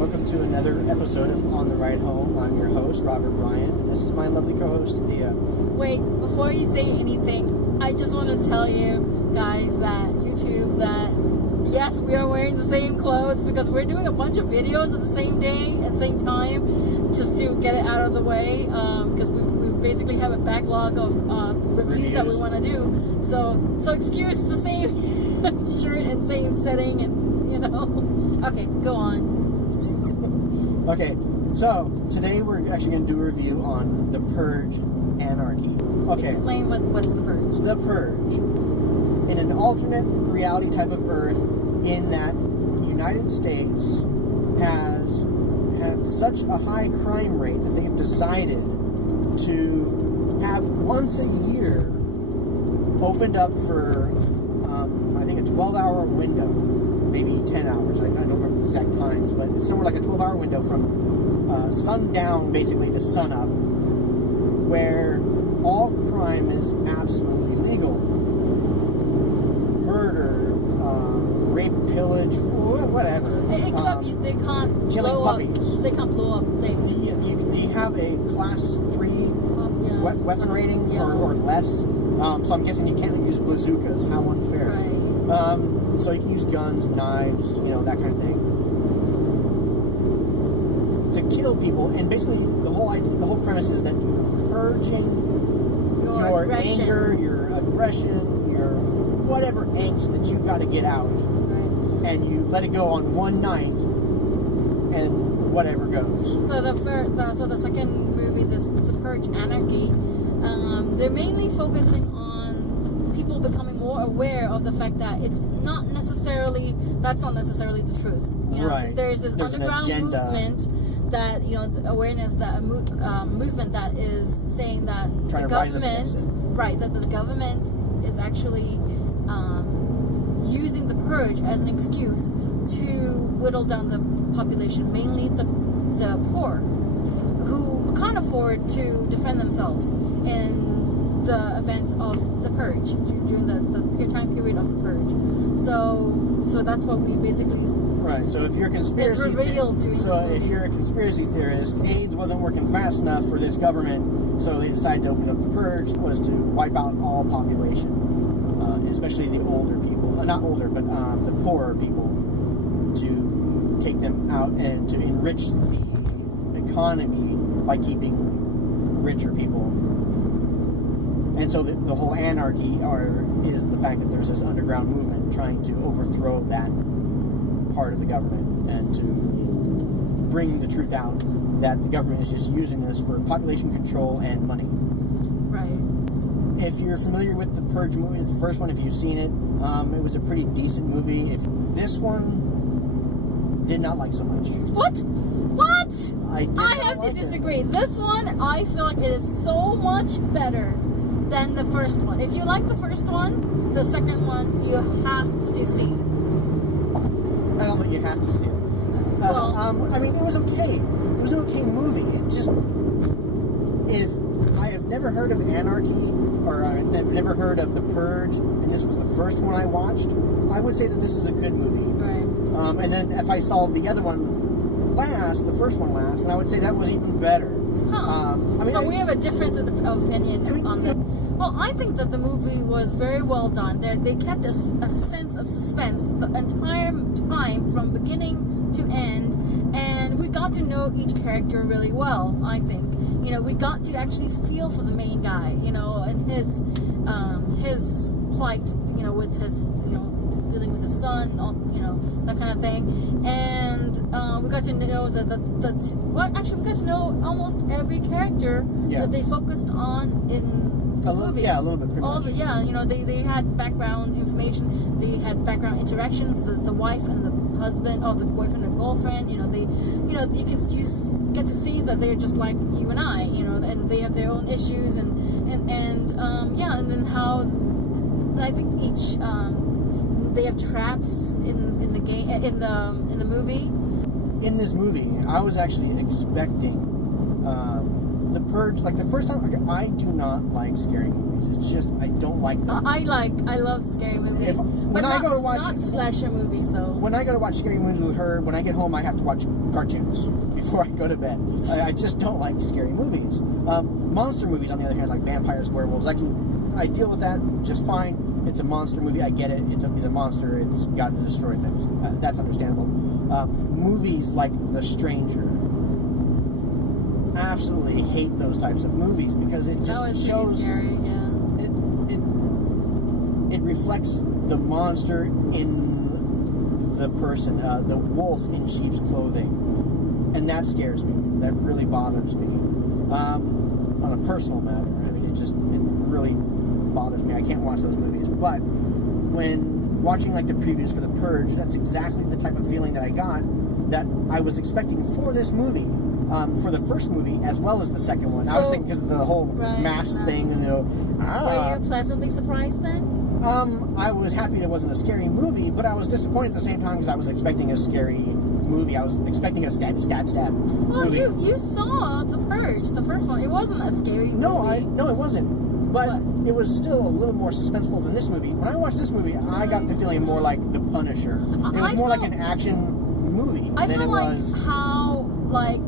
welcome to another episode of On the Ride Home. I'm your host, Robert Bryan, and this is my lovely co-host, Thea. Wait, before you say anything, I just want to tell you guys that yes, we are wearing the same clothes because we're doing a bunch of videos at the same day, at the same time, just to get it out of the way, because we basically have a backlog of reviews that we want to do. So excuse the same shirt and same setting, and you know. Okay, go on. Okay, so today we're actually going to do a review on the Purge Anarchy. Okay. Explain what's the Purge. The Purge. In an alternate reality type of Earth, in that United States has had such a high crime rate that they've decided to have once a year opened up for, I think, a 12-hour window, maybe 10 hours. I don't remember the exact times, but it's somewhere like a 12-hour window from sundown, basically, to sunup, where all crime is absolutely legal. Murder, rape, pillage, whatever. Except they can't killing blow puppies. up. They can't blow up things. You have a class 3 weapon rating or less. So I'm guessing you can't use bazookas. How unfair. Right. So you can use guns, knives, that kind of thing, to kill people. And basically, the whole premise is that you're purging your anger, your aggression, your whatever angst that you've got to get out, and you let it go on one night, and whatever goes. So the second movie, the Purge Anarchy, they're mainly focusing on people becoming more aware of the fact that that's not necessarily the truth. Right. There's underground movement that the awareness, that a movement that is saying that the government is actually using the purge as an excuse to whittle down the population, mainly the poor, who can't afford to defend themselves in the event of the purge, during the time period of the purge. So that's what we basically. Right. So if you're a conspiracy if you're a conspiracy theorist, AIDS wasn't working fast enough for this government, so they decided to open up the purge, was to wipe out all population, especially the older people. Not older, but the poorer people, to take them out and to enrich the economy by keeping richer people. And so the whole anarchy is the fact that there's this underground movement trying to overthrow that part of the government and to bring the truth out that the government is just using this for population control and money. Right. If you're familiar with the Purge movie, the first one, if you've seen it, it was a pretty decent movie. This one, did not like so much. What? I have to disagree. This one, I feel like it is so much better than the first one. If you like the first one, the second one you have to see. I don't think you have to see it. I mean, it was okay. It was an okay movie. It just, I have never heard of Anarchy, or I've never heard of The Purge, and this was the first one I watched, I would say that this is a good movie. Right. And then if I saw the other one last, the first one last, and I would say that was even better. Huh. So we have a difference of opinion on that. Well, I think that the movie was very well done. They kept a sense of suspense the entire time, from beginning to end, and we got to know each character really well, I think. We got to actually feel for the main guy, and his plight, with his, dealing with his son, that kind of thing. And we got to know we got to know almost every character that they focused on in the movie. Yeah, a little bit. They had background information. They had background interactions. The wife and the husband, or the boyfriend and girlfriend. You get to see that they're just like you and I. And they have their own issues, and then how. And I think each they have traps in the game in the movie. In this movie, I was actually expecting The Purge, like the first time, I do not like scary movies. It's just, I don't like them. I love scary movies. But not slasher movies, though. When I go to watch scary movies with her, when I get home, I have to watch cartoons before I go to bed. I just don't like scary movies. Monster movies, on the other hand, like vampires, werewolves, I deal with that just fine. It's a monster movie. I get it. It's a monster. It's got to destroy things. That's understandable. Movies like The Stranger, absolutely hate those types of movies because it just shows. Scary, yeah. It reflects the monster in the person, the wolf in sheep's clothing, and that scares me. That really bothers me. On a personal matter, I mean, it really bothers me. I can't watch those movies. But when watching like the previews for The Purge, that's exactly the type of feeling that I got that I was expecting for this movie. For the first movie as well as the second one. So, I was thinking because of the whole mask thing and Were you pleasantly surprised then? I was happy it wasn't a scary movie, but I was disappointed at the same time because I was expecting a scary movie. I was expecting a stab Well, movie. you saw The Purge, the first one. It wasn't a scary movie. No, it wasn't. But it was still a little more suspenseful than this movie. When I watched this movie, I got the feeling more like The Punisher. It was more like an action movie than it was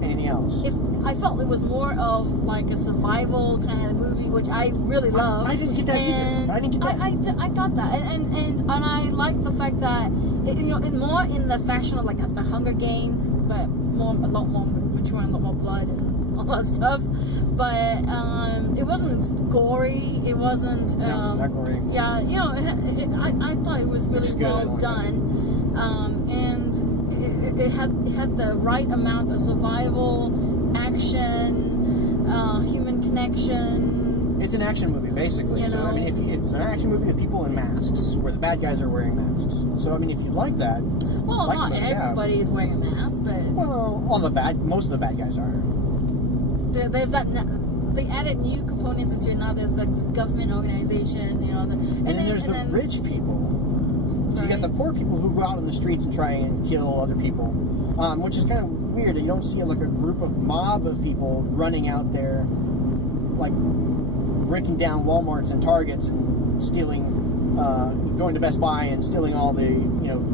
anything else. I felt it was more of like a survival kind of movie, which I really love. I didn't get that either. I didn't get that. I got that, and I like the fact that it more in the fashion of like the Hunger Games, but a lot more mature and a lot more blood and all that stuff. But it wasn't gory. It wasn't. Not gory. Yeah, I thought it was really well done, and it had the right amount of survival, action, human connection. It's an action movie, basically. So, I mean, it's an action movie with people in masks, where the bad guys are wearing masks. So, I mean, if you like that... Well, not everybody is wearing a mask, but... Well, most of the bad guys are. There's that... They added new components into it now. There's the government organization, and then there's the rich people. So you got the poor people who go out in the streets and try and kill other people, which is kind of weird. You don't see like a mob of people running out there, like breaking down Walmarts and Targets and stealing, going to Best Buy and stealing all the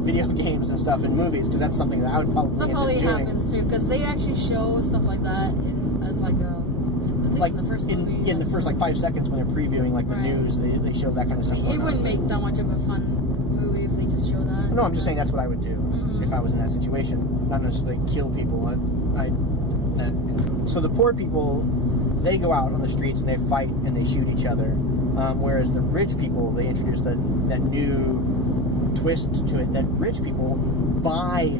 video games and stuff in movies, because that's something that I would probably end up doing. That probably happens too, because they actually show stuff like that as like a. Like in the first movie, in the first 5 seconds when they're previewing the news, they show that kind of stuff. It wouldn't make that much of a fun movie if they just show that. No, I'm just saying that's what I would do if I was in that situation. Not necessarily kill people. So the poor people, they go out on the streets and they fight and they shoot each other. Whereas the rich people, they introduce that new twist to it. That rich people buy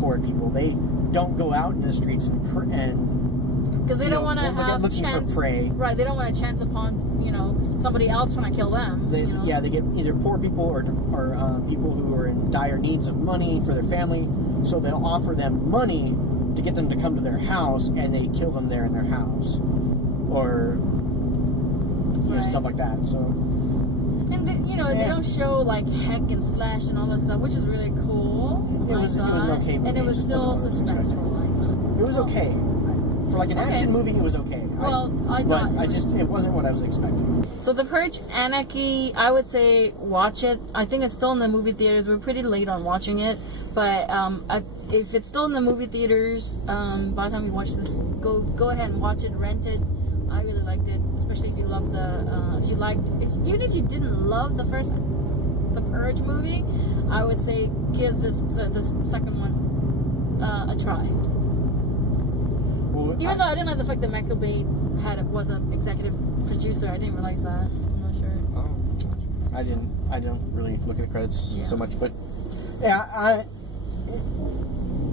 poor people. They don't go out in the streets and because they don't want to have a chance. For prey. Right, they don't want to chance upon somebody else trying to kill them. They get either poor people or people who are in dire needs of money for their family, so they'll offer them money to get them to come to their house, and they kill them there in their house, or stuff like that. So, and they don't show like heck and slash and all that stuff, which is really cool. It was an okay movie. And it was still suspenseful. I thought. It was okay. For like an action movie, it was okay. Well, it wasn't what I was expecting. So The Purge Anarchy, I would say watch it. I think it's still in the movie theaters. We're pretty late on watching it, but if it's still in the movie theaters, by the time you watch this, go ahead and watch it, rent it. I really liked it, especially if you love even if you didn't love the Purge movie, I would say give the second one a try. Even though I didn't like the fact that Michael Bay was an executive producer, I didn't realize that. I'm not sure. Oh, I don't really look at the credits so much, but yeah,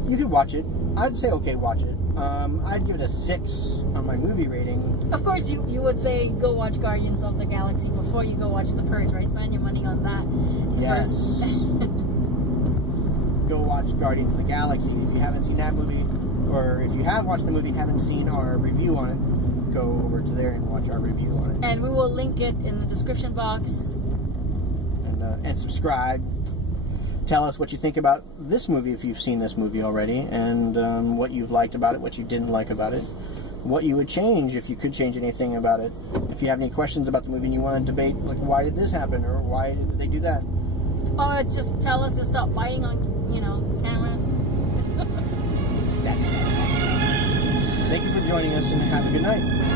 you could watch it. I'd say okay, watch it. I'd give it a 6 on my movie rating. Of course, you would say go watch Guardians of the Galaxy before you go watch The Purge, right? Spend your money on that first. Go watch Guardians of the Galaxy if you haven't seen that movie. Or if you have watched the movie and haven't seen our review on it, go over to there and watch our review on it. And we will link it in the description box. And subscribe. Tell us what you think about this movie if you've seen this movie already, and what you've liked about it, what you didn't like about it. what you would change if you could change anything about it. If you have any questions about the movie and you want to debate, like, why did this happen or why did they do that? Or just tell us to stop fighting on, camera. Stab. Thank you for joining us and have a good night.